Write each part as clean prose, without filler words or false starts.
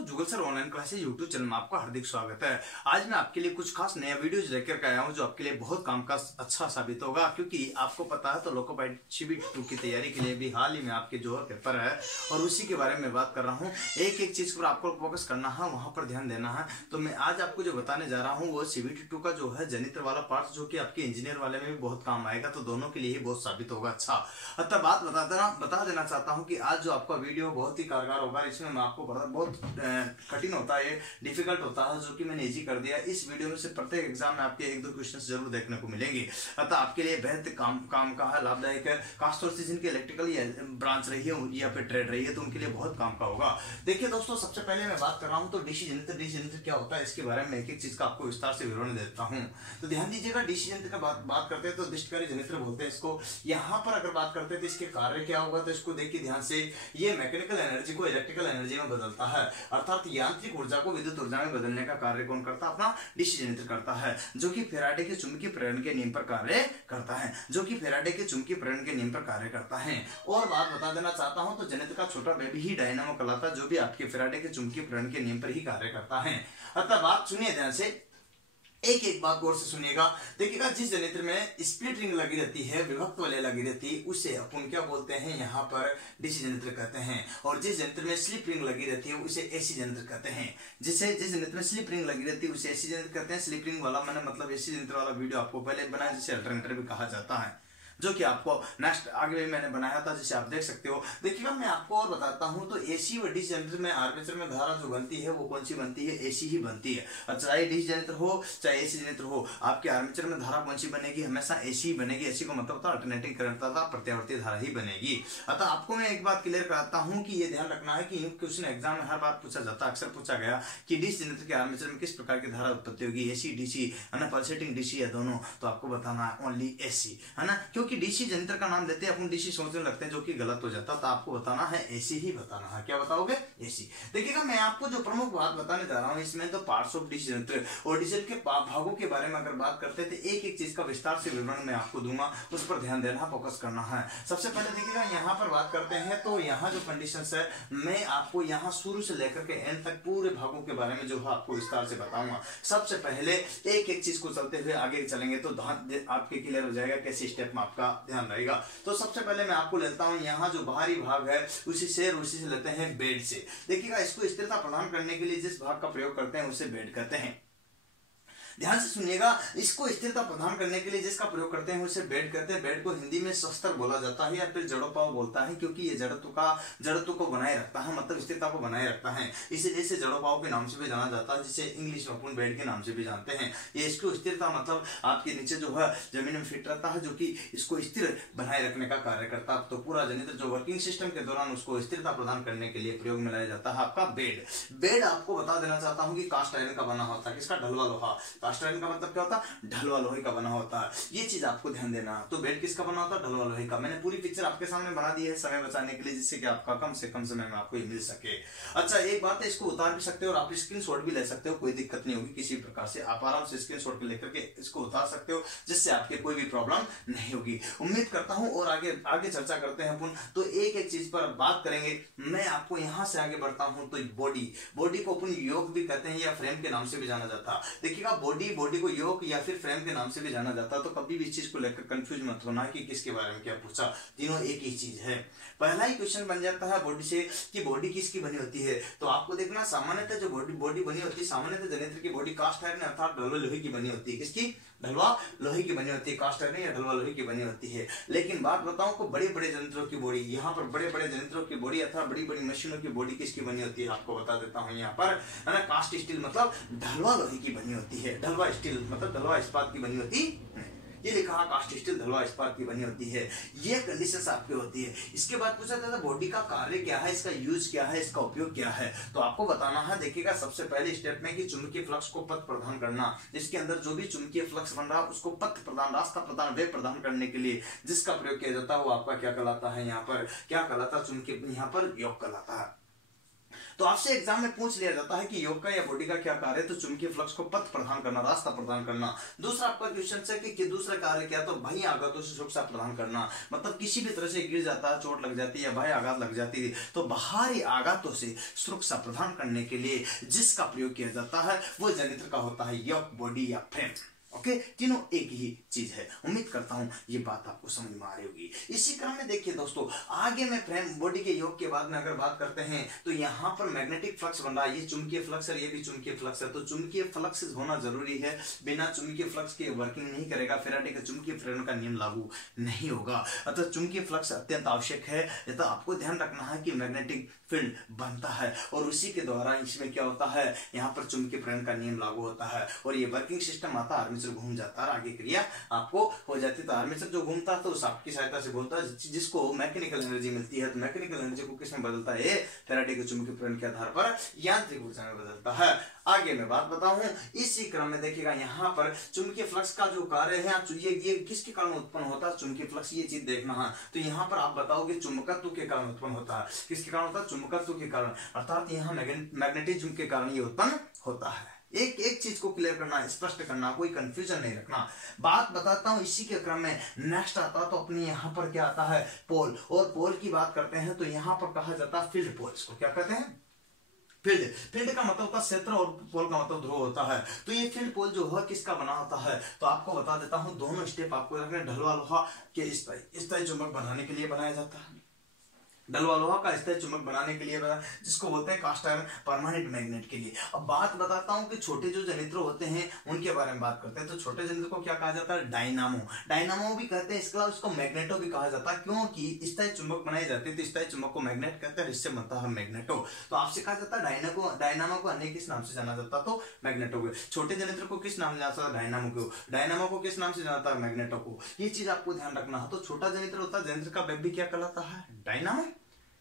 दोस्तों, Jugal sir online classes YouTube channel में आपका हार्दिक स्वागत है। आज मैं आपके लिए कुछ खास नया वीडियोज लेकर के आया हूं जो आपके लिए बहुत काम का अच्छा साबित होगा, क्योंकि आपको पता है तो लोको पाइलट CBT2 की तैयारी के लिए भी हाल ही में आपके जो है पेपर है और उसी के बारे में बात कर रहा हूँ। एक एक चीज पर आपको फोकस करना है, वहां पर ध्यान देना है। तो मैं आज आपको जो बताने जा रहा हूँ वो CBT2 का जो है जनित्र वाला पार्ट, जो कि आपके इंजीनियर वाले में भी बहुत काम आएगा, तो दोनों के लिए ही बहुत साबित होगा। अच्छा बात बता देना चाहता हूँ कि आज जो आपका वीडियो बहुत ही कारगर होगा। इसमें मैं आपको बहुत कठिन होता है, डिफिकल्ट होता है, जो कि मैंने इजी कर दिया। इस वीडियो में से प्रत्येक एग्जाम में आपके एक दो क्वेश्चंस जरूर देखने को मिलेंगे, अतः आपके लिए बेहद काम का है, लाभदायक है। खासतौर से जिनकी इलेक्ट्रिकल ब्रांच रही है या फिर ट्रेड रही है तो उनके लिए बहुत काम का होगा। देखिए दोस्तों, सबसे पहले मैं बात कर रहा हूँ तो डीसी जनित्र क्या होता है, इसके बारे में एक एक चीज का आपको विस्तार से विवरण देता हूँ। तो ध्यान दीजिएगा, डीसी जनित्र का बात करते हैं तो दिष्टकारी जनित्र बोलते हैं इसको। यहाँ पर अगर बात करते हैं तो इसके कार्य क्या होगा, तो इसको देखिए ध्यान से। ये मैकेनिकल एनर्जी को इलेक्ट्रिकल एनर्जी में बदलता है, अर्थात यांत्रिक ऊर्जा को विद्युत ऊर्जा में बदलने का कार्य कौन करता है? अपना डीसी जनित्र करता है, जो कि फैराडे के चुंबकीय प्रेरण के नियम पर कार्य करता है, जो कि फैराडे के चुंबकीय प्रेरण के नियम पर कार्य करता है। और बात बता देना चाहता हूं तो जनित्र का छोटा बेबी ही डायनामो कहलाता है, जो भी आपके फैराडे के चुंबकीय प्रेरण के नियम पर ही कार्य करता है। अतः बात सुनिए ध्यान से, एक एक बात गौर से सुनिएगा। देखिएगा, जिस जनित्र में स्प्लिट रिंग लगी रहती है, विभक्त वलय लगी रहती है, उसे अपन क्या बोलते हैं? यहाँ पर डीसी जनित्र कहते हैं। और जिस जनित्र में स्लिप रिंग लगी रहती है उसे एसी जनित्र कहते हैं। जिस जनित्र में स्लिप रिंग लगी रहती है उसे एसी जनित्र कहते हैं। स्लिप रिंग वाला मैंने मतलब एसी जनित्र वाला वीडियो आपको पहले बनाया, जिसे अल्टरनेटर भी कहा जाता है, जो कि आपको नेक्स्ट आगे भी मैंने बनाया था, जिसे आप देख सकते हो। देखिएगा, मैं आपको और बताता हूं तो एसी और डीसी जनित्र में आर्मेचर में धारा जो बनती है वो कौन सी बनती है? एसी ही बनती है। चाहे डीसी जनित्र हो चाहे एसी जनित्र हो, आपके आर्मेचर में धारा कौन सी बनेगी? हमेशा एसी ही बनेगी। एसी को मतलब था अल्टरनेटिंग करंट था, प्रत्यावर्ती धारा ही बनेगी। अतः आपको मैं एक बात क्लियर कराता हूं कि ये ध्यान रखना है कि क्वेश्चन एग्जाम में हर बार पूछा जाता है, अक्सर पूछा गया कि डीसी जनित्र के आर्मेचर में किस प्रकार की धारा उत्पत्ति होगी, एसी डीसी है ना, पल्सेटिंग डीसी या दोनों? तो आपको बताना है ओनली एसी, है ना, क्योंकि डीसी जनित्र का नाम लेते हैं अपन डीसी सोचने लगते हैं, जो कि गलत हो जाता है। तो आपको बताना है एसी ही बताना है। क्या बताओगे? एसी। देखिएगा, मैं आपको जो प्रमुख बात बताने जा रहा हूं इसमें तो पार्ट्स ऑफ डीसी जनित्र और डीजल के भागों के बारे में अगर बात करते हैं तो एक एक चीज का विस्तार से विवरण मैं आपको दूंगा, उस पर ध्यान देना, फोकस करना है। सबसे पहले देखिएगा, यहाँ पर बात करते हैं तो यहाँ जो कंडीशंस है मैं आपको यहाँ शुरू से लेकर के एंड तक पूरे भागों के बारे में जो है आपको विस्तार से बताऊंगा। सबसे पहले एक एक चीज को चलते हुए आगे चलेंगे तो आपके क्लियर हो जाएगा कैसे स्टेप में आपका ध्यान रहेगा। तो सबसे पहले मैं आपको लेता हूं यहाँ जो बाहरी भाग है उसी से लेते हैं बेड से। देखिएगा, इसको स्थिरता प्रदान करने के लिए जिस भाग का प्रयोग करते हैं उसे बेड कहते हैं। ध्यान से सुनिएगा, इसको स्थिरता प्रदान करने के लिए जिसका प्रयोग करते हैं उसे बेड कहते हैं। बेड को हिंदी में शस्त्र बोला जाता है या फिर जड़ोपाव बोलता है, क्योंकि ये जड़त्व को बनाए रखता है, मतलब स्थिरता को बनाए रखता है, इसीलिए इसे जड़ोपाव के नाम से भी जाना जाता है, जिसे इंग्लिश में अपन बेड के नाम से भी जानते हैं। ये इसको स्थिरता मतलब आपके नीचे जो है जमीन में फिट रहता है, जो कि इसको स्थिर बनाए रखने का कार्य करता है। तो पूरा जनित्र जो वर्किंग सिस्टम के दौरान उसको स्थिरता प्रदान करने के लिए प्रयोग में लाया जाता है आपका बेड। बेड आपको बता देना चाहता हूं कि कास्ट आयरन का बना होता है। किसका? ढलवा लोहा। कास्ट आयरन का मतलब क्या होता है? ढलवा लोहे का बना होता है। ये चीज आपको ध्यान देना। तो बेड किसका बना होता है? ढलवा लोहे का। मैंने पूरी पिक्चर आपके सामने बना दी है समय बचाने के लिए, जिससे कि आपका कम से कम समय में आपको ये मिल सके। अच्छा, एक बात है, इसको उतार भी सकते हो और आप स्क्रीनशॉट भी ले सकते हो, कोई दिक्कत नहीं होगी किसी प्रकार से। आप आराम से स्क्रीनशॉट लेकर के इसको उतार सकते हो, जिससे आपके कोई भी प्रॉब्लम नहीं होगी, उम्मीद करता हूं। और आगे चर्चा करते हैं अपन, तो एक एक चीज पर बात करेंगे। मैं आपको यहां से आगे बढ़ता हूं तो बॉडी को अपन योग भी कहते हैं या फ्रेम के नाम से भी जाना जाता है। देखिएगा, बॉडी को योग या फिर फ्रेम के नाम से भी जाना जाता है। तो कभी भी इस चीज को लेकर कंफ्यूज मत होना कि किसके बारे में क्या पूछा, तीनों एक ही चीज है। पहला ही क्वेश्चन बन जाता है बॉडी से कि बॉडी किसकी बनी होती है। तो आपको देखना, सामान्यतः जो बॉडी बनी होती है, सामान्यतः जनित्र की बॉडी कास्ट आयरन अर्थात ढलवा लोहे की बनी होती है। किसकी? ढलवा लोहे की बनी होती है, कास्ट आयरन या ढलवा लोहे की बनी होती है। लेकिन बात बताऊं को बड़े बड़े जंत्रों की बॉडी, यहाँ पर बड़े बड़े जंत्रों की बॉडी अथवा बड़ी बड़ी मशीनों की बॉडी किसकी बनी होती है आपको बता देता हूँ। यहाँ पर है ना, कास्ट स्टील मतलब ढलवा लोहे की बनी होती है। ढलवा स्टील मतलब ढलवा इस्पात की बनी होती है। ये लिखा है कास्ट स्टील ढलवा इस्पात की बनी होती है। ये कंडीशंस आपकी होती है। इसके बाद पूछा जाता है बॉडी का कार्य क्या है, इसका यूज क्या है, इसका उपयोग क्या है। तो आपको बताना है। देखिएगा, सबसे पहले स्टेप में कि चुंबकीय फ्लक्स को पथ प्रदान करना। इसके अंदर जो भी चुंबकीय फ्लक्स बन रहा है उसको पथ प्रदान, रास्ता प्रदान, वेग प्रदान करने के लिए जिसका प्रयोग किया जाता है वो आपका क्या कहलाता है? यहाँ पर क्या कहलाता है? चुंबकीय, यहाँ पर योग कहलाता है। तो आपसे एग्जाम में पूछ लिया जाता है कि योग का या बॉडी का क्या कार्य है, तो चुंबकीय फ्लक्स को पथ प्रदान करना, रास्ता प्रदान करना। दूसरा आपका क्वेश्चन है कि दूसरा कार्य क्या, तो बाह्य आघातों से सुरक्षा प्रदान करना, मतलब किसी भी तरह से गिर जाता है, चोट लग जाती है या बाह्य आघात लग जाती है, तो बाहरी आघातों से सुरक्षा प्रदान करने के लिए जिसका प्रयोग किया जाता है वो जनित्र का होता है योग, बॉडी या फ्रेम। ओके, तीनों एक ही चीज है। उम्मीद करता हूं ये बात आपको समझ में आ रही होगी। इसी क्रम में देखिए दोस्तों, आगे में फ्रेम बॉडी के योग के बाद में अगर बात करते हैं तो यहाँ पर मैग्नेटिक फ्लक्स बन रहा है, ये चुंबकीय फ्लक्स है, ये भी चुंबकीय फ्लक्स है, तो चुंबकीय फ्लक्स होना जरूरी है, बिना चुंबकीय फ्लक्स के वर्किंग नहीं करेगा, फैराडे का चुंबकीय प्रेरण का नियम लागू नहीं होगा। अतः चुंबकीय फ्लक्स अत्यंत आवश्यक है। तो आपको ध्यान रखना है कि मैग्नेटिक फील्ड बनता है और उसी के द्वारा इसमें क्या होता है, यहाँ पर चुंबकीय प्रेरण का नियम लागू होता है और ये वर्किंग सिस्टम आता है, आर्मेचर घूम जाता है, आगे क्रिया आपको हो जाती है। तो आर्मेचर जो घूमता है तो शाफ्ट की सहायता से घूमता है, जिसको मैकेनिकल एनर्जी मिलती है। तो मैकेनिकल एनर्जी को किसमें बदलता है, फैराडे के चुंबकीय प्रेरण के आधार पर यांत्रिक ऊर्जा में बदलता है। आगे मैं बात बताऊं, इसी क्रम में देखिएगा यहाँ पर चुंबकीय फ्लक्स का जो कार्य है, ये किसके कारण उत्पन्न होता है, चुंबकीय फ्लक्स, ये चीज देखना है। तो यहाँ पर आप बताओगे चुंबकत्व के कारण उत्पन्न होता है। किसके कारण होता है, चुंबकत्व के कारण, अर्थात यहाँ मैग्नेटिज्म के कारण ये उत्पन्न होता है। एक एक चीज को क्लियर करना, स्पष्ट करना, कोई कंफ्यूजन नहीं रखना। बात बताता हूं इसी के क्रम में। नेक्स्ट आता तो अपनी यहाँ पर क्या आता है, पोल, और पोल की बात करते हैं तो यहाँ पर कहा जाता है फील्ड पोल्स को। क्या कहते हैं, फील्ड। फील्ड का मतलब होता है क्षेत्र और पोल का मतलब ध्रुव होता है। तो ये फील्ड पोल जो है किसका बना होता है, तो आपको बता देता हूं, दोनों स्टेप आपको रखने। ढलवा लोहा के स्थायी चुंबक बनाने के लिए बनाया जाता है, ढलवा लोहा का स्थायी चुंबक बनाने के लिए बना, जिसको बोलते हैं कास्ट आयरन परमानेंट मैग्नेट के लिए। अब बात बताता हूं कि छोटे जो जनित्र होते हैं उनके बारे में बात करते हैं। तो छोटे जनित्र को क्या कहा जाता है, डायनामो। डायनामो भी कहते हैं, इसके अलावा उसको मैग्नेटो भी कहा जाता है, क्योंकि स्थायी चुंबक बनाई जाती है तो स्थायी चुंबक को मैग्नेट कहते हैं, इससे बनता है मैग्नेटो। तो आपसे कहा जाता है डायनामो को अन्य किस नाम से जाना जाता, तो मैग्नेटो को। छोटे जनित्र को किस नाम से जाना जाता है, डायनामो को। डायनामो को किस नाम से जाना जाता है, मैग्नेटो को। ये चीज आपको ध्यान रखना है। तो छोटा जनित्र होता है, जनित्र का वेग भी क्या कहलाता है, डायनामो।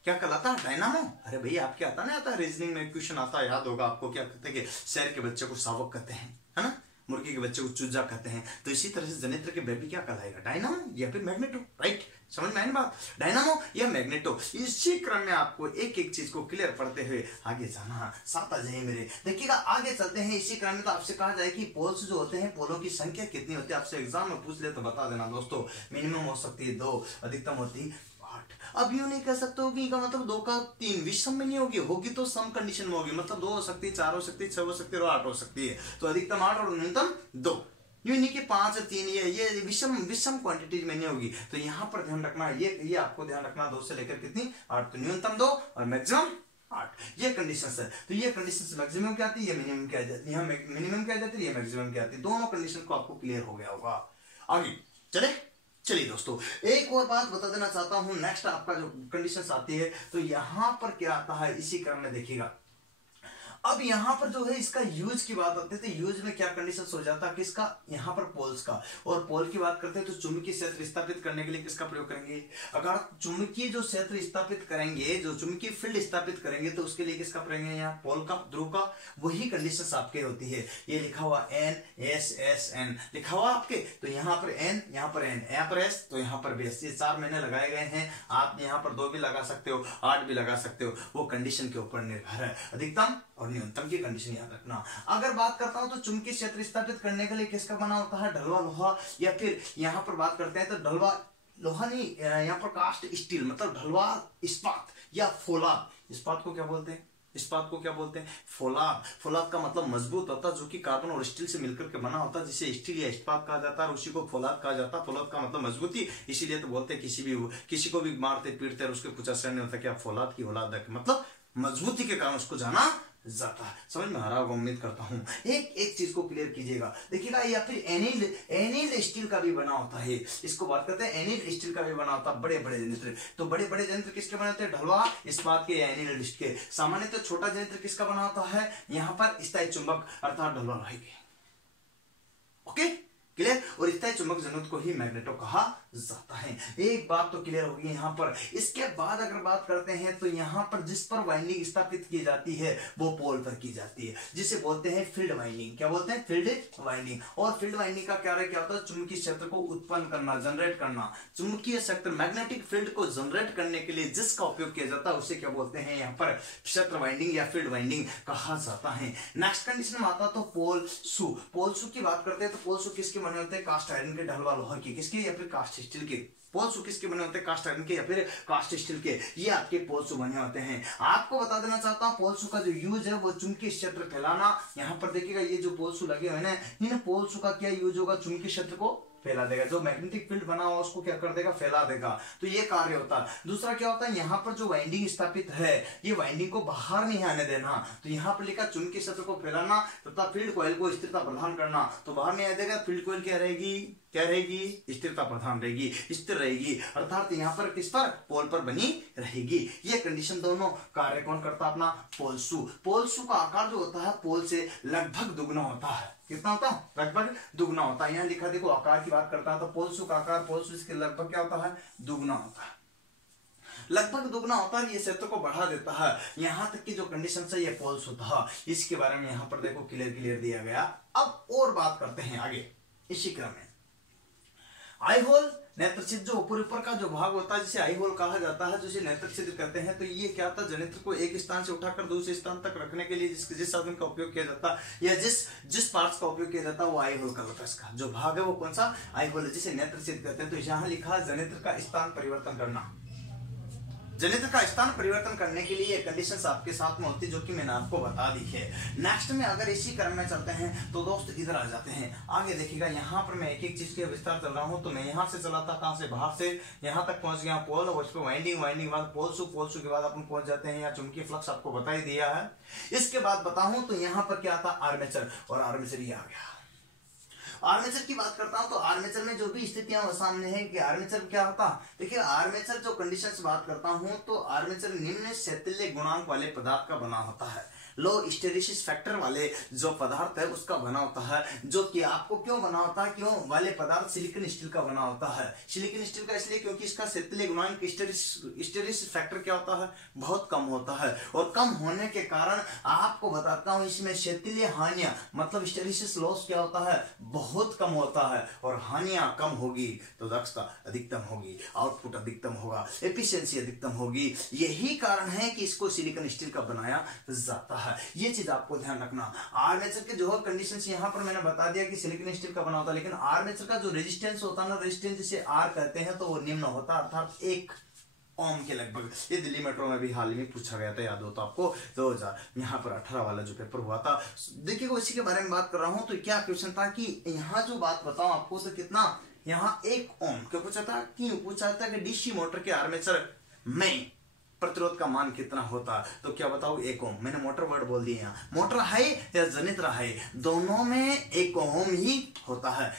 क्या कहलाता है, डायनामो। अरे भैया आपके आता ना, आता रीजनिंग में क्वेश्चन आता है, याद होगा आपको। क्या कहते हैं कि शेर के बच्चे को शावक कहते हैं, है ना, मुर्गी के बच्चे को चूजा कहते हैं। तो इसी तरह से जनित्र के बेबी क्या कहलाएगा, डायनामो या फिर मैग्नेटो। राइट, समझ में आई बात, डायनामो या मैग्नेटो। इसी क्रम में आपको एक एक चीज को क्लियर पढ़ते हुए आगे जाना। साथ आ जाइए मेरे, देखिएगा आगे चलते हैं। इसी क्रम में तो आपसे कहा जाए कि पोल्स जो होते हैं, पोलों की संख्या कितनी होती है, आपसे एग्जाम में पूछ ले तो बता देना दोस्तों। मिनिमम हो सकती है 2, अधिकतम होती है 8। अब यूं नहीं कह सकते हो कि का मतलब 2 का 3 विषम में नहीं होगी, होगी तो सम कंडीशन में होगी, मतलब 2 हो सकती है, 4 हो सकती है, 6 हो सकती है और 8 हो सकती है। तो अधिकतम 8 और न्यूनतम 2। यूं नहीं कि 5 और 3, ये विषम क्वांटिटीज में नहीं होगी। तो यहाँ पर ध्यान रखना, ये आपको ध्यान रखना, 2 से लेकर कितनी 8, तो न्यूनतम 2 और मैक्सिमम 8, ये कंडीशन है। तो ये कंडीशन मैक्सिमम क्या आती है, ये मिनिमम क्या जाती है, यहाँ मिनिमम क्या जाती है, ये मैक्सिमम क्या आती है। दोनों कंडीशन को आपको क्लियर हो गया होगा। आगे चलिए दोस्तों, एक और बात बता देना चाहता हूं। नेक्स्ट आपका जो कंडीशंस आती है तो यहां पर क्या आता है, इसी क्रम में देखिएगा। अब यहाँ पर जो है इसका यूज की बात आती है, तो यूज में क्या कंडीशंस हो जाता है, किसका, यहाँ पर पोल्स का। और पोल की बात करते हैं तो चुंबकीय क्षेत्र स्थापित करने के लिए किसका प्रयोग करेंगे, अगर चुंबकीय जो क्षेत्र स्थापित करेंगे, जो चुंबकीय फील्ड स्थापित करेंगे, तो उसके लिए किसका प्रयोग करेंगे, यहाँ पोल का, ध्रुव का। वही कंडीशंस आपके होती है। ये लिखा हुआ NSSN लिखा हुआ आपके, तो यहाँ पर N, यहाँ पर N, यहाँ पर S, तो यहाँ पर बेस। ये 4 महीने लगाए गए हैं। आप यहाँ पर 2 भी लगा सकते हो, 8 भी लगा सकते हो, वो कंडीशन के ऊपर निर्भर है। अधिकतम और न्यूनतम की कंडीशन याद रखना। अगर बात करता हूं तो चुंबकीय क्षेत्र स्थापित करने के लिए किसका बना होता है, ढलवा लोहा, या फिर यहां पर बात करते हैं तो ढलवा लोहा नहीं, यहाँ पर कास्ट स्टील, मतलब ढलवा इस्पात या फौलाद। इस्पात को क्या बोलते हैं, इस्पात को क्या बोलते हैं, फौलाद। फौलाद का मतलब मजबूत होता है, जो कि कार्बन और स्टील से मिलकर के बना होता है, जिसे स्टील या इस्पात कहा जाता है, और उसी को फौलाद कहा जाता है। फौलाद का मतलब मजबूती, इसीलिए तो बोलते हैं किसी को भी मारते पीटते और उसके कुछ असर नहीं होता, क्या फौलाद की औलाद है, मतलब मजबूती के कारण उसको जाना जाता है। समझ में आ रहा होगा, उम्मीद करता हूं। एक चीज को क्लियर कीजिएगा, देखिएगा, या फिर एनिल स्टील का भी बना होता है। इसको बात करते हैं, एनिल स्टील का भी बना होता है। बड़े बड़े जंत्र, तो बड़े बड़े जंत्र किसके बने होते हैं, ढलवा इस्पात के या एनिल स्टील के। सामान्यतः तो छोटा जंत्र किसका बना होता है, यहाँ पर स्थायी चुंबक अर्थात ढलवा लोहे के। Okay, clear. और स्थायी चुंबक जनों को ही मैग्नेटो कहा जाता है। एक बात तो क्लियर होगी यहाँ पर। इसके बाद अगर बात करते हैं तो यहाँ पर जिस पर वाइंडिंग स्थापित की जाती है वो पोल पर की जाती है, जिसे बोलते हैं फील्ड वाइंडिंग। क्या बोलते हैं? Field winding. और फील्ड वाइंडिंग का क्या होता है? चुंबकीय क्षेत्र को उत्पन्न करना, जनरेट करना। चुंबकीय क्षेत्र मैग्नेटिक फील्ड को जनरेट करने के लिए जिसका उपयोग किया जाता है उसे क्या बोलते हैं यहाँ पर? क्षेत्र वाइंडिंग या फील्ड वाइंडिंग कहा जाता है। नेक्स्ट कंडीशन में आता तो पोल शू। पोल शू की बात करते हैं तो पोल शू किसके बने होते हैं? कास्ट आयरन के, ढलवा लोहा की, किसके? या फिर कास्ट स्टील के। पोल शू किसके बने होते हैं? कास्ट आयरन के या फिर कास्ट स्टील के। ये आपके पोल शू बने होते हैं। आपको बता देना चाहता हूं पोल शू का जो यूज है वो चुंबकीय क्षेत्र फैलाना। यहाँ पर देखिएगा ये जो पोल शू लगे हुए हैं, इन पोल शू का क्या यूज होगा? चुंबकीय क्षेत्र को फैला देगा। जो मैग्नेटिक फील्ड बना हुआ उसको क्या कर देगा? फैला देगा। तो ये कार्य होता है। दूसरा क्या होता है? यहाँ पर जो वाइंडिंग स्थापित है ये वाइंडिंग को बाहर नहीं आने देना। तो यहाँ पर लिखा चुंबकीय क्षेत्र को फैलाना तथा फील्ड कॉइल को स्थिरता प्रदान करना। तो बाहर नहीं आ देगा। फील्ड कॉइल क्या रहेगी? क्या रहेगी? स्थिरता प्रदान रहेगी, स्थिर रहेगी। अर्थात यहाँ पर किस पर? पोल पर बनी रहेगी। ये कंडीशन दोनों कार्य कौन करता? अपना पोल शू। पोल शू का आकार जो होता है पोल से लगभग दुगना होता है। कितना होता है? लगभग दुगना होता है। यहाँ लिखा देखो आकार की बात करता है तो पोल शू का आकार पोल शू इसके लगभग क्या होता है? दुगना होता है। लगभग दुगना होता है। ये क्षेत्र को बढ़ा देता है। यहां तक की जो कंडीशन है ये पोल शू था। इसके बारे में यहाँ पर देखो क्लियर दिया गया। अब और बात करते हैं आगे इसी क्रम में। आई होल नेत्रछिद्र जो ऊपर का जो भाग होता है जिसे आई होल कहा जाता है, जिसे नेत्रछिद्र कहते हैं। तो ये क्या होता है? जनित्र को एक स्थान से उठाकर दूसरे स्थान तक रखने के लिए जिस साधन का उपयोग किया जाता है या जिस पार्ट्स का उपयोग किया जाता है वो आई होल का होता है। इसका जो भाग है वो कौन सा? आई होल है, जिसे नेत्रछिद्र कहते हैं। तो यहाँ लिखा जनित्र का स्थान परिवर्तन करना। जनित्र का स्थान परिवर्तन करने के लिए कंडीशंस आपके साथ में होती है जो कि मैंने आपको बता दी है। नेक्स्ट में अगर इसी क्रम में चलते हैं तो दोस्त इधर आ जाते हैं। आगे देखिएगा यहाँ पर मैं एक एक चीज के विस्तार चल रहा हूँ। तो मैं यहाँ से चला था, कहाँ से? बाहर से यहाँ तक पहुंच गया पोल, उस पर वाइंडिंग बाद पोल शू के बाद अपन पहुंच जाते हैं यहाँ चुंबकीय फ्लक्स आपको बता ही दिया है। इसके बाद बताऊं तो यहाँ पर क्या था? आर्मेचर। और आर्मेचर ये आ गया। आर्मेचर की बात करता हूं तो आर्मेचर में जो भी स्थितियां सामने है कि आर्मेचर क्या होता? देखिए आर्मेचर जो कंडीशन से बात करता हूं तो आर्मेचर निम्न शैथिल्य गुणांक वाले पदार्थ का बना होता है। लो हिस्टेरिसिस फैक्टर वाले जो पदार्थ है उसका बना होता है। जो कि आपको क्यों बना होता है? क्यों वाले पदार्थ सिलिकॉन स्टील का बना होता है। सिलिकॉन स्टील का इसलिए क्योंकि इसका शैथिल्य गुणांक हिस्टेरिसिस फैक्टर क्या होता है? बहुत कम होता है। और कम होने के कारण आपको बताता हूं इसमें शैथिल्य हानियां मतलब हिस्टेरिसिस लॉस क्या होता है? बहुत कम होता है। और हानियां कम होगी तो दक्षता अधिकतम होगी, आउटपुट अधिकतम होगा, एफिशिएंसी अधिकतम होगी। यही कारण है कि इसको सिलिकॉन स्टील का बनाया जाता है। ये चीज आपको ध्यान रखना। आर्मेचर के जो कंडीशंस यहाँ पर मैंने बता दिया कि सिलिकॉन स्टील का बना होता है, लेकिन आर्मेचर का जो रेजिस्टेंस होता है ना, रेजिस्टेंस जिसे आर कहते हैं, तो वो निम्न होता है अर्थात 1 ओम के लगभग। ये दिल्ली मेट्रो में भी हाल में पूछा गया था, याद हो तो आपको 2018 वाला जो पेपर हुआ था। देखिए उसी के बारे में बात कर रहा हूं। तो क्या क्वेश्चन था कि यहाँ जो बात बताऊं आपको तो कितना यहाँ 1 ओम क्यों पूछा था? क्यों पूछा था कि डीसी मोटर के आर्मेचर में प्रतिरोध का मान कितना होता? तो क्या बताओ? 1 ओम। मैंने मोटर वर्ड बोल दिया। यहाँ मोटर है या जनित्र है, दोनों में 1 ओम ही होता है।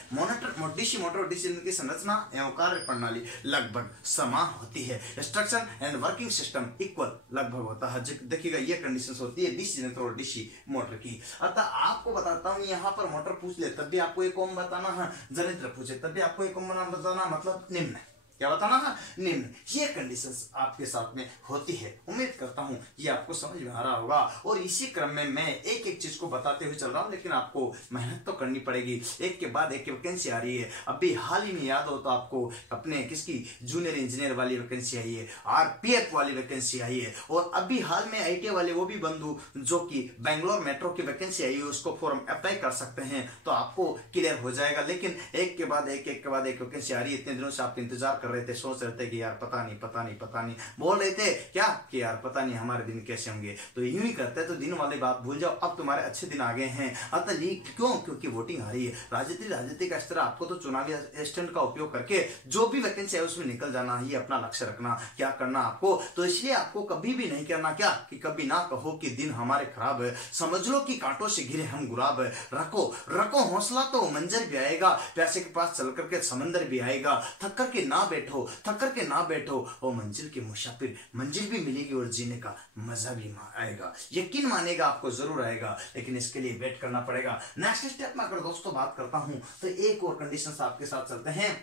डीसी मोटर और डीसी की संरचना एवं कार्य प्रणाली लगभग समान होती है। Structure and working system equal लगभग होता है। देखिएगा ये कंडीशंस होती है डीसी जनित्र और डीसी मोटर की। अतः आपको बताता हूँ यहाँ पर मोटर पूछ ले तब भी आपको 1 ओम बताना है, जनित्र पूछे तब भी आपको 1 ओम बताना, मतलब निम्न क्या बताना है? निम्न। ये कंडीशंस आपके साथ में होती है। उम्मीद करता हूं ये आपको समझ में आ रहा होगा। और इसी क्रम में मैं एक एक चीज को बताते हुए चल रहा हूं, लेकिन आपको मेहनत तो करनी पड़ेगी। एक के बाद एक वैकेंसी आ रही है। अभी हाल ही में याद हो तो आपको अपने किसकी जूनियर इंजीनियर वाली वैकेंसी आई है, आरपीएफ वाली वैकेंसी आई है, और अभी हाल में आईटीआई वाले वो भी बंधु जो कि बेंगलोर मेट्रो की वैकेंसी आई है उसको फॉर्म अप्लाई कर सकते हैं, तो आपको क्लियर हो जाएगा। लेकिन एक के बाद एक वैकेंसी आ रही है। इतने दिनों से आप इंतजार कर रहे थे, सोच रहे थे कि यार पता नहीं बोल रहे थे क्या कि यार पता नहीं हमारे दिन कैसे होंगे। तो यूं ही करते तो दिन वाली बात भूल जाओ, अब तुम्हारे अच्छे दिन आ गए हैं। अतः क्यों? क्योंकि वोटिंग आ रही है। राजनीति का स्तर आपको तो चुनावी असिस्टेंट का उपयोग करके जो भी वैकेंसी है उसमें निकल जाना ही अपना लक्ष्य रखना। क्या करना आपको? तो इसलिए आपको कभी भी नहीं करना क्या कि कभी ना कहो कि दिन हमारे खराब है, समझ लो कि कांटों से घिरे हम गुलाब है। रखो हौसला तो मंजर भी आएगा, प्यासे के पास चल करके समंदर भी आएगा। थक करके ना बैठ बैठो, थक कर के ना बैठो, और मंजिल के मुसाफिर, मंजिल भी मिलेगी और जीने का मजा भी आएगा। यकीन मानेगा, आपको जरूर आएगा, लेकिन इसके लिए वेट करना पड़ेगा। नेक्स्ट स्टेप में अगर दोस्तों बात करता हूं तो एक और कंडीशन आपके साथ चलते हैं।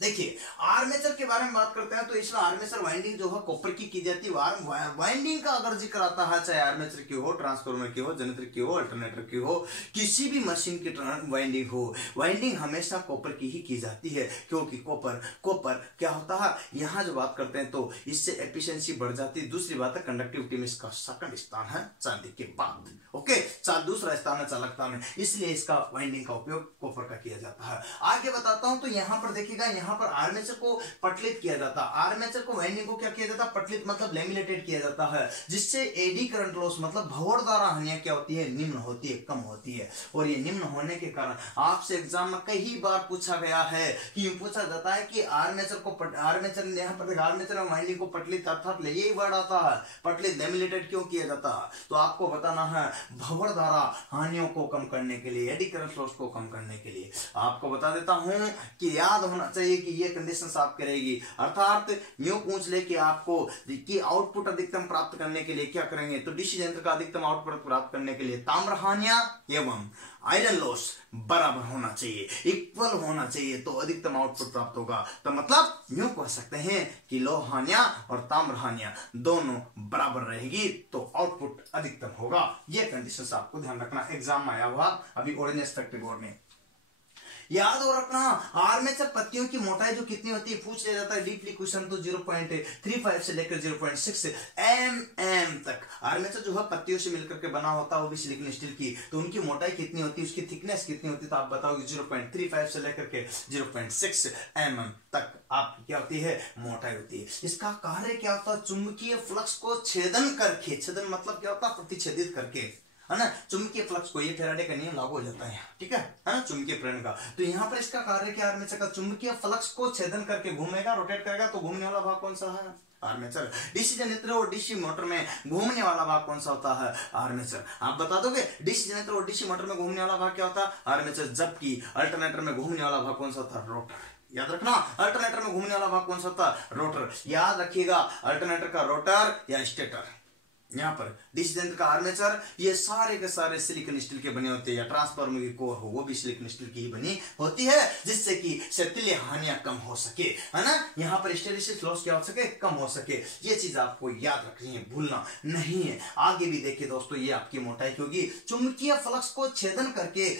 देखिए, आर्मेचर के बारे में बात करते हैं तो इसमें आर्मेचर वाइंडिंग जो है कॉपर की जाती है। वाइंडिंग का अगर जिक्र आता है, चाहे आर्मेचर की हो, ट्रांसफार्मर की हो, जनरेटर की हो, अल्टरनेटर की हो, किसी भी मशीन की वाइंडिंग हो, वाइंडिंग हमेशा कॉपर की जाती है। क्योंकि कॉपर क्या होता है, यहाँ जो बात करते हैं तो इससे एफिशिएंसी बढ़ जाती है। दूसरी बात है कंडक्टिविटी में इसका सेकंड स्थान है चांदी के बाद। ओके, दूसरा स्थान है चालकता में, इसलिए इसका वाइंडिंग का उपयोग कॉपर का किया जाता है। आगे बताता हूं तो यहाँ पर देखिएगा, यहाँ पर आर्मेचर को पटलित किया जाता है। आर्मेचर को वाइंडिंग को क्या किया जाता है, पटलित मतलब लेमिनेटेड किया जाता है, जिससे एडी करंट लॉस मतलब भंवरद्वारा हानियां क्या होती है, निम्न होती है, कम होती है। और ये निम्न होने के कारण आपसे एग्जाम में कई बार पूछा गया है कि पूछा जाता है कि आर्मेचर यहाँ पर आर्मेचर और वाइंडिंग को पटलित अर्थात यही वर्ड आता है, पटलित लेमिनेटेड क्यों किया जाता है, तो आपको बताना है भंवरद्वारा हानियों को कम करने के लिए, एडी करंट लॉस को कम करने के लिए। आपको बता देता हूं कि याद होना चाहिए कि ये कंडीशंस आप करेगी, अर्थात न्यू पूछ ले कि आपको कि आउटपुट अधिकतम प्राप्त करने के लिए क्या करेंगे, तो डीसी यंत्र का अधिकतम आउटपुट प्राप्त करने के लिए ताम्र हानियां एवं आयरन लॉस बराबर होना चाहिए, इक्वल होना चाहिए, तो अधिकतम आउटपुट प्राप्त होगा। तो मतलब यूं कह सकते हैं कि लौह हानियां और ताम्र हानियां दोनों बराबर रहेगी तो आउटपुट अधिकतम होगा। यह कंडीशंस आपको ध्यान रखना, एग्जाम में आया हुआ अभी ऑर्डिनेंस फैक्ट्री बोर्ड में। याद हो रखना, आर्मेचर पत्तियों की मोटाई जो कितनी होती है पूछ लिया जाता है डीपली क्वेश्चन, तो 0.35 से लेकर 0.6 mm तक आर्मेचर जो है पत्तियों से मिलकर के बना होता है, वो भी सिलिकॉन स्टील की। तो उनकी मोटाई कितनी होती है, उसकी थिकनेस कितनी होती है, तो आप बताओगे 0.35 से लेकर के 0.6 mm तक आपकी क्या होती है, मोटाई होती है। इसका कार्य क्या होता है, चुंबकीय फ्लक्स को छेदन करके, छेदन मतलब क्या होता है, प्रतिच्छेदित करके, है ना, चुंबकीय फ्लक्स को, ये फैराडे का नियम लागू हो जाता है, ठीक है ना, चुंबकीय प्रेरण का। तो यहाँ पर इसका कार्य क्या, आर्मेचर का चुंबकीय फ्लक्स को छेदन करके घूमेगा, रोटेट करेगा, तो घूमने वाला भाग कौन सा है, आर्मेचर। डीसी जनरेटर और डीसी मोटर में घूमने वाला भाग कौन सा होता है, आर्मेचर। आप बता दोगे डीसी जनरेटर और डीसी मोटर में घूमने वाला भाग क्या होता है, आर्मेचर, जबकि अल्टरनेटर में घूमने वाला भाग कौन सा होता है, रोटर। याद रखना, अल्टरनेटर में घूमने वाला भाग कौन सा होता है, रोटर। याद रखिएगा, अल्टरनेटर का रोटर या स्टेटर। यहाँ पर डीसी यंत्र का आर्मेचर, ये सारे के सारे सिलिकॉन स्टील के बने होते हैं, या ट्रांसफार्मर की कोर हो वो भी सिलिकॉन स्टील की ही बनी होती है, जिससे कि क्षैतिज हानियां कम हो सके, है ना, यहाँ पर हिस्टैरिसीस लॉस क्या हो सके, कम हो सके। ये चीज आपको याद रखनी है, भूलना नहीं है। आगे भी देखिए दोस्तों, ये आपकी मोटाई होगी, चुंबकीय फ्लक्स को छेदन करके,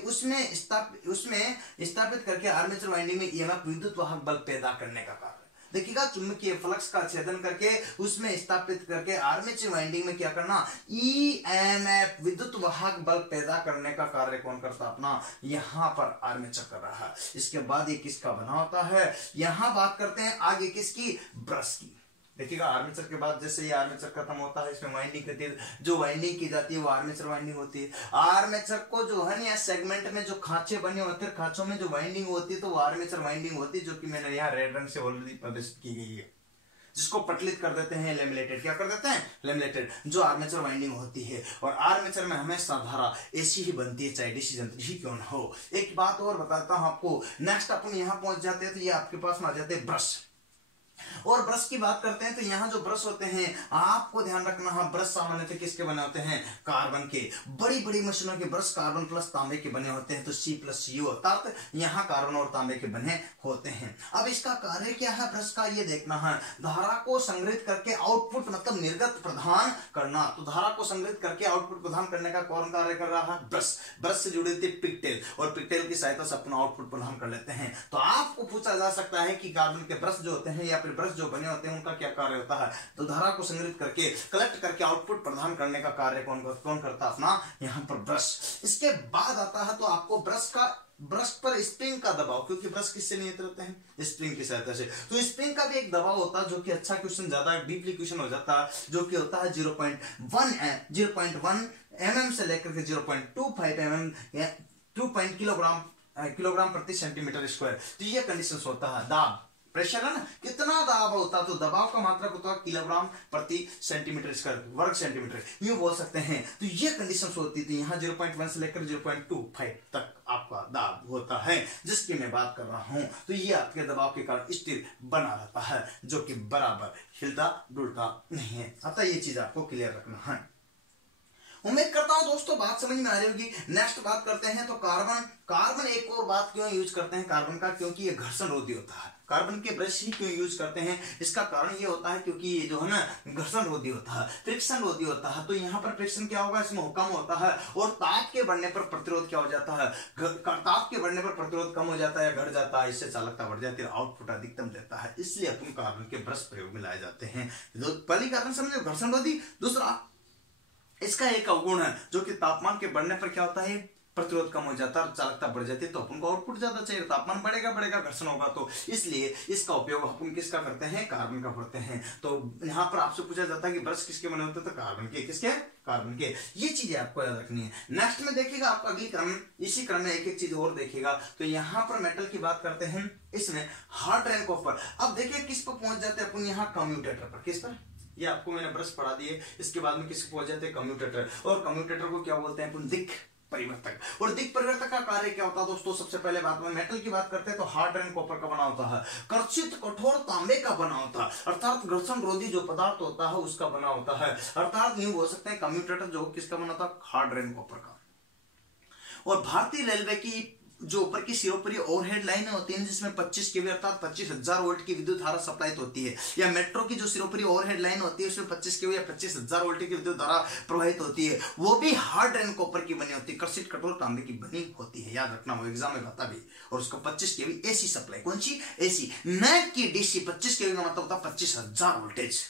उसमें स्थापित करके आर्मेचर वाइंडिंग में ईएमएफ विद्युत वाहक बल पैदा करने का कार्य। देखिएगा, चुंबकीय फ्लक्स का छेदन करके उसमें स्थापित करके आर्मेचर वाइंडिंग में क्या करना, ईएमएफ विद्युत वाहक बल पैदा करने का कार्य कौन करता, अपना यहाँ पर आर्मेचर कर रहा है। इसके बाद ये किसका बना होता है, यहाँ बात करते हैं आगे किसकी, ब्रश की। देखिएगा, आर्मेचर के बाद जैसे ये आर्मेचर खत्म होता है, इसमें वाइंडिंग करती है, जो वाइंडिंग की जाती है वो आर्मेचर वाइंडिंग होती है। आर्मेचर को जो है ना, सेगमेंट में जो खांचे बने होते हैं, खांचों में जो वाइंडिंग होती है तो वो आर्मेचर वाइंडिंग होती है, जो कि मैंने यहाँ रेड रंग से ऑलरेडी प्रदर्शित की गई है, जिसको पटलित कर देते हैं, लेमिनेटेड। क्या कर देते हैं, लेमिनेटेड, जो आर्मेचर वाइंडिंग होती है। और आर्मेचर में हमेशा धारा ऐसी ही बनती है, चाहे डीसी यंत्र ही क्यों न हो। एक बात और बताता हूं आपको, नेक्स्ट अपन यहाँ पहुंच जाते हैं तो ये आपके पास में आ जाते हैं ब्रश। और ब्रश की बात करते हैं तो यहाँ जो ब्रश होते हैं, आपको ध्यान रखना है, ब्रश सामान्यतः किसके बने होते हैं, कार्बन के। बड़ी बड़ी मशीनों के ब्रश कार्बन प्लस तांबे के बने होते हैं, तो C+Cu अर्थात यहाँ कार्बन और तांबे के बने होते हैं। अब इसका कार्य क्या है ब्रश का, ये देखना है, धारा को संग्रहित करके आउटपुट मतलब निर्गत प्रदान करना। तो धारा को संग्रहित करके आउटपुट प्रदान करने का कौन कार्य कर रहा है, ब्रश। ब्रश से जुड़े थे पिगटेल, और पिगटेल की सहायता से अपना आउटपुट प्रदान कर लेते हैं। तो आपको पूछा जा सकता है कि कार्बन के ब्रश जो होते हैं या फिर ब्रश जो बने होते हैं उनका क्या कार्य होता है, तो धारा को संग्रहित करके कलेक्ट करके आउटपुट प्रदान करने का कार्य कौन करता, अपना यहाँ पर ब्रश। इसके बाद आता है तो आपको ब्रश पर स्प्रिंग का दबाव, क्योंकि ब्रश किससे नियंत्रित होते हैं, स्प्रिंग की सहायता से। तो स्प्रिंग का भी एक दबाव होता है, जो कि अच्छा क्वेश्चन, ज्यादा डीपली क्वेश्चन हो जाता है, जो कि होता है 0.1 mm से लेकर के 0.25 mm, 2 किलोग्राम प्रति सेंटीमीटर स्क्वायर। तो ये कंडीशन होता है। दाब प्रेशर है ना, कितना दबाव होता है, तो दबाव का मात्रक होता है किलोग्राम प्रति सेंटीमीटर स्क्वायर, वर्ग सेंटीमीटर, यूं बोल सकते हैं। तो ये कंडीशन होती थी, यहाँ 0.1 से लेकर 0.25 तक आपका दाब होता है जिसकी मैं बात कर रहा हूं। तो ये आपके दबाव के कारण स्थिर बना रहता है, जो कि बराबर हिलता डुलता नहीं है। अतः ये चीज आपको क्लियर रखना है। उम्मीद करता हूं दोस्तों बात समझ में आ रही होगी। नेक्स्ट बात करते हैं तो कार्बन एक और बात क्यों यूज करते हैं कार्बन का, क्योंकि ये घर्षण रोधी होता है। कार्बन के ब्रश ही क्यों यूज करते हैं, इसका कारण ये होता है क्योंकि ये जो है ना घर्षण रोधी होता है, फ्रिक्शन रोधी होता है। तो यहाँ पर फ्रिक्शन क्या होगा, इसमें कम होता है, और ताप के बढ़ने पर प्रतिरोध क्या हो जाता है, ताप के बढ़ने पर प्रतिरोध कम हो जाता है या घट जाता है, इससे चालकता बढ़ जाती है, आउटपुट अधिकतम देता है। इसलिए अपन कार्बन के ब्रश प्रयोग में लाए जाते हैं। तो पहली कारण समझो घर्षण रोधी। दूसरा इसका एक अवगुण है जो कि तापमान के बढ़ने पर क्या होता है, प्रतिरोध कम हो जाता है और चालकता बढ़ जाती है। तो अपन को आउटपुट ज्यादा चाहिए, तापमान बढ़ेगा घर्षण होगा, तो इसलिए इसका उपयोग अपन किसका करते हैं, कार्बन का करते हैं। तो यहाँ पर आपसे पूछा जाता है कि ब्रश किसके बने होते हैं, तो कार्बन के। किसके, कार्बन के। ये चीजें आपको याद रखनी है। नेक्स्ट में देखिएगा आप अगली क्रम, इसी क्रम में एक एक चीज और देखिएगा। तो यहाँ पर मेटल की बात करते हैं, इसमें हार्ड एंड कॉपर। अब देखिए किस पर पहुंच जाते हैं अपन, यहाँ कम्यूटेटर पर। किस पर, ये आपको मैंने ब्रश पढ़ा दिए। इसके बाद में किसको पहुंच जाते हैं, कम्यूटेटर। और कम्यूटेटर को क्या बोलते हैं अपन, दिक् परिवर्तक। और दिक् परिवर्तक का कार्य क्या होता है दोस्तों, सबसे पहले बात में मेटल की बात करते हैं तो हार्ड एंड कॉपर का बना होता है, कर्षित कठोर तांबे का बना होता है, अर्थात घर्षण रोधी जो पदार्थ होता है उसका बना होता है। अर्थात यूं बोल सकते हैं कम्यूटेटर जो किसका बना था, हार्ड एंड कॉपर का। और भारतीय रेलवे की जो ऊपर की सिरोपरी ओवरहेड लाइनें होती हैं जिसमें 25 केवी अर्थात 25,000 वोल्ट की विद्युत धारा सप्लाई होती है, या मेट्रो की जो सिरोपरी ओवरहेड लाइन होती है उसमें 25 केवी या 25,000 वोल्ट की विद्युत धारा प्रवाहित होती है, वो भी हार्ड एंड कॉपर की बनी होती है, कर्षित कठोर तांबे की बनी होती है। याद रखना, वो एग्जाम में बता भी। और उसको 25 केवी एसी सप्लाई, कौन सी, एसी, न कि डीसी। 25 केवी का मतलब होता है 25,000 वोल्टेज,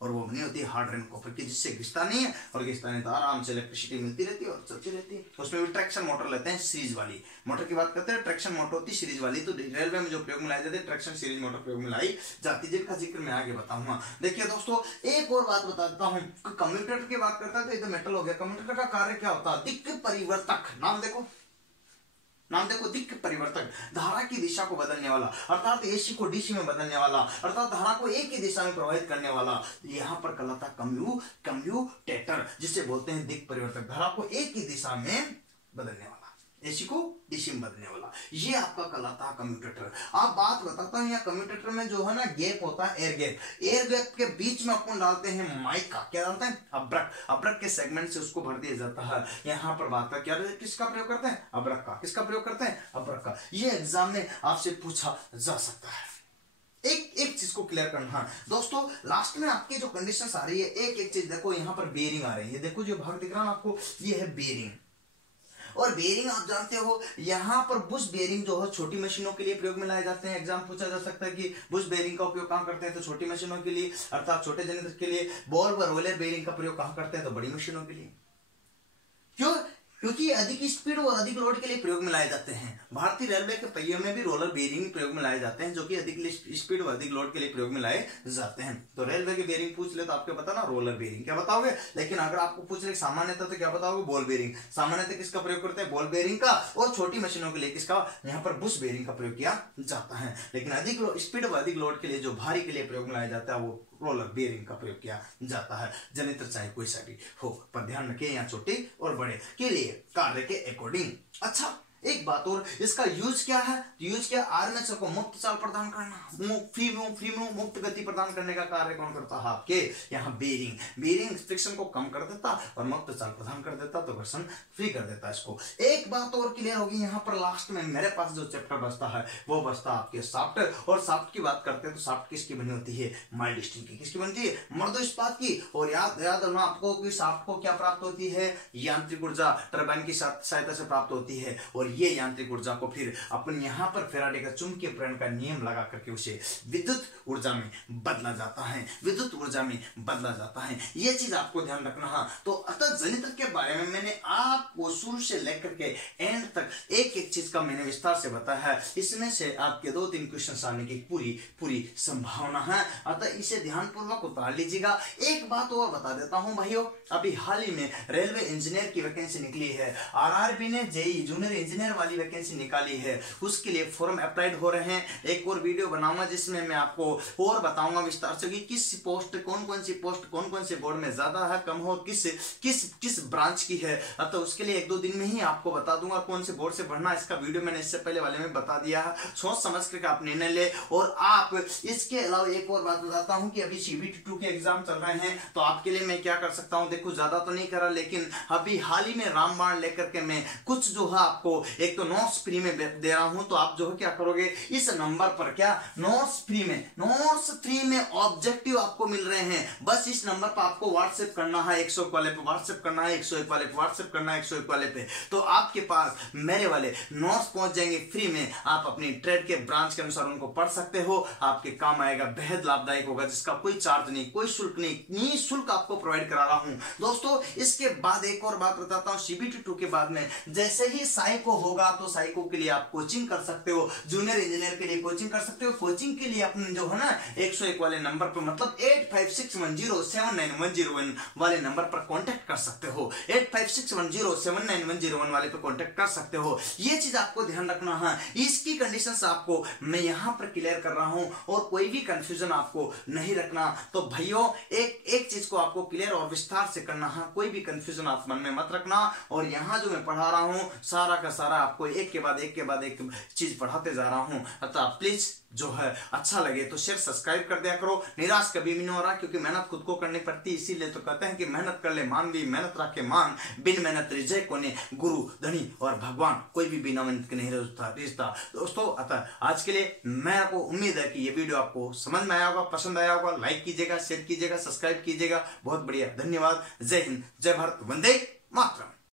और वो बनी होती है हार्ड एंड कॉपर की, जिससे घिसता नहीं है, और घिसता नहीं तो आराम से इलेक्ट्रिसिटी मिलती रहती है और चलती रहती है। उसमें भी ट्रैक्शन मोटर लेते हैं, सीरीज वाली मोटर की बात करते हैं। ट्रैक्शन मोटर होती है सीरीज वाली, तो रेलवे में जो प्रयोग में लाई जाती है ट्रैक्शन सीरीज मोटर प्रयोग में लाई जाती है, जिनका जिक्र मैं आगे बताऊंगा। देखिए दोस्तों एक और बात बता देता हूँ, कम्यूटेटर की बात करता है तो ये तो मेटल हो गया। कम्यूटेटर का कार्य क्या होता है, दिक् परिवर्तक। नाम देखो दिक् परिवर्तक, धारा की दिशा को बदलने वाला, अर्थात एसी को डीसी में बदलने वाला, अर्थात धारा को एक ही दिशा में प्रवाहित करने वाला। यहाँ पर कहलाता कम्यूटेटर, जिसे बोलते हैं दिक् परिवर्तक, धारा को एक ही दिशा में बदलने वाला, एसी को डीसी में बदलने वाला, ये आपका कहलाता है कम्यूटेटर। आप बात बताता हूँ, यहाँ कम्यूटेटर में जो है ना गैप होता है, एयर गैप के बीच में अपन डालते हैं माइका, क्या डालते हैं, अब्रक के सेगमेंट से उसको भर दिया जाता है। यहाँ पर बात क्या, किसका प्रयोग करते हैं, अब्रक का। किसका प्रयोग करते हैं, अब्रक का। ये एग्जाम में आपसे पूछा जा सकता है। एक चीज को क्लियर करना दोस्तों, लास्ट में आपकी जो कंडीशंस आ रही है, एक चीज देखो, यहाँ पर बेरिंग आ रही है। देखो जो भाग दिख रहा है आपको, ये है बेरिंग। और बेरिंग आप जानते हो, यहाँ पर बुश बेरिंग जो है छोटी मशीनों के लिए प्रयोग में लाए जाते हैं। एग्जाम पूछा जा सकता है कि बुश बेरिंग का उपयोग कहाँ करते हैं, तो छोटी मशीनों के लिए, अर्थात छोटे जनरेटर के लिए। बॉल व रोलर बेरिंग का प्रयोग कहाँ करते हैं, तो बड़ी मशीनों के लिए। क्यों, क्योंकि अधिक स्पीड और अधिक लोड के लिए प्रयोग में लाए जाते हैं। भारतीय रेलवे के पहियों में भी रोलर बेरिंग प्रयोग में लाए जाते हैं, जो कि अधिक स्पीड और अधिक लोड के लिए प्रयोग में लाए जाते हैं। तो रेलवे के बेरिंग पूछ ले तो आपको पता ना, रोलर बेरिंग क्या बताओगे। लेकिन अगर आपको पूछ ले सामान्यतः तो क्या बताओगे, बॉल बेरिंग। सामान्यतः किसका प्रयोग करते हैं, बॉल बेरिंग का। और छोटी मशीनों के लिए किसका, यहाँ पर बुश बेरिंग का प्रयोग किया जाता है। लेकिन अधिक स्पीड और अधिक लोड के लिए, जो भारी के लिए प्रयोग में लाया जाता है, वो रोलर बेरिंग का प्रयोग किया जाता है। जनरेटर चाहे कोई सा भी हो, पर ध्यान रखें यहाँ छोटे और बड़े के लिए कार्य के अकॉर्डिंग। अच्छा एक बात और, इसका यूज क्या है, यूज क्या, आर्मेचर को मुक्त चाल प्रदान करना, फ्री मुक्त गति प्रदान करने का कार्य कौन करता है, आपके यहाँ बेरिंग फ्रिक्शन को कम कर देता और मुक्त चाल प्रदान कर देता, तो घर्षण फ्री कर देता इसको। एक बात और क्लियर होगी, यहाँ पर लास्ट में मेरे पास जो चैप्टर बचता है वो बचता आपके शाफ्ट। और शाफ्ट की बात करते हैं तो शाफ्ट किसकी बनी होती है, माइल्ड स्टील की। किसकी बनती है, मृदु इस्पात की। और याद रखना आपको कि शाफ्ट को क्या प्राप्त होती है, यांत्रिक ऊर्जा टरबाइन की सहायता से प्राप्त होती है। और ये यांत्रिक ऊर्जा को फिर अपन यहाँ पर फैराडे का चुंबकीय प्रेरण का नियम लगा करके उसे विद्युत ऊर्जा में बदला जाता है, ये चीज आपको ध्यान रखना है। तो अतः जनित्र के बारे में मैंने आपको शुरू से लेकर के एंड तक एक चीज का मैंने विस्तार से बताया है। इसमें से आपके 2-3 क्वेश्चन आने की पूरी संभावना है, अतः इसे ध्यान पूर्वक उतार लीजिएगा। एक बात और बता देता हूं भाइयों, अभी हाल ही में रेलवे इंजीनियर की वैकेंसी निकली है। आरआरबी ने जेई जूनियर इंजीनियर इंजीनियर वाली वैकेंसी निकाली है, उसके लिए फॉर्म अप्लाइड हो रहे हैं। एक और वीडियो बनाऊंगा जिसमें मैं आपको और बताऊंगा विस्तार से कि किस पोस्ट, कौन कौन सी पोस्ट कौन कौन से बोर्ड में ज्यादा है, कम हो, किस किस किस ब्रांच की है। तो उसके लिए 1-2 दिन में ही आपको बता दूंगा कौन से बोर्ड से भरना। इसका वीडियो मैंने इससे पहले वाले में बता दिया है। सोच समझ कर आप निर्णय ले। और आप इसके अलावा एक और बात बताता हूं कि अभी CBT 2 के एग्जाम चल रहे हैं, तो आपके लिए मैं क्या कर सकता हूं। देखो ज्यादा तो नहीं करा, लेकिन अभी हाल ही में रामबाण लेकर के मैं कुछ जो है आपको एक तो नोट्स फ्री में दे रहा हूं। तो आप जो है क्या करोगे, इस नंबर पर क्या नोट्स फ्री में ऑब्जेक्टिव आपको मिल रहे हैं। बस इस नंबर पर आपको व्हाट्सएप करना है 101 वाले पे, व्हाट्सएप करना है 101 वाले पे, व्हाट्सएप करना है 101 वाले पे। तो आपके पास मेरे वाले नोट्स पहुंच जाएंगे फ्री में। आप अपनी ट्रेड के ब्रांच के अनुसार उनको पढ़ सकते हो, आपके काम आएगा, बेहद लाभदायक होगा, जिसका कोई चार्ज नहीं, कोई शुल्क नहीं, निःशुल्क आपको प्रोवाइड करा रहा हूं। दोस्तों इसके बाद एक और बात बताता हूं, CBT 2 के बाद में जैसे ही साइको होगा तो साइको के लिए आप कोचिंग कर सकते हो, जूनियर इंजीनियर के लिए कोचिंग कर सकते हो। कोचिंग के लिए अपने जो है ना 101 वाले नंबर पर, मतलब 8561079101 वाले नंबर पर कांटेक्ट कर सकते हो। 8561079101 वाले पे कांटेक्ट कर सकते हो। ये चीज आपको ध्यान रखना है। इसकी कंडीशंस आपको मैं यहां पर क्लियर कर रहा हूं और कोई भी कंफ्यूजन आपको नहीं रखना। तो भाइयों एक चीज को आपको क्लियर और विस्तार से करना है, कोई भी कंफ्यूजन आप मन में मत रखना। और यहां जो मैं पढ़ा रहा हूं सारा का सारा आपको एक के बाद एक चीज पढ़ाते जा रहा हूं। अतः प्लीज जो है अच्छा लगे तो शेयर सब्सक्राइब कर दिया करो। निराश कभी भी नहीं हो रहा, क्योंकि मेहनत खुद को करनी पड़ती है। इसीलिए तो कहते हैं कि मेहनत कर ले मानवी, मेहनत रखे मान, बिन मेहनत रिजय कोने, गुरु धनी और भगवान कोई भी बिना मेहनत के नहीं रिश्ता। दोस्तों अतः आज के लिए मैं आपको उम्मीद है कि ये वीडियो आपको समझ में आया होगा, पसंद आया होगा। लाइक कीजिएगा, शेयर कीजिएगा, सब्सक्राइब कीजिएगा। बहुत बढ़िया, धन्यवाद। जय हिंद, जय भारत, वंदे मातरम।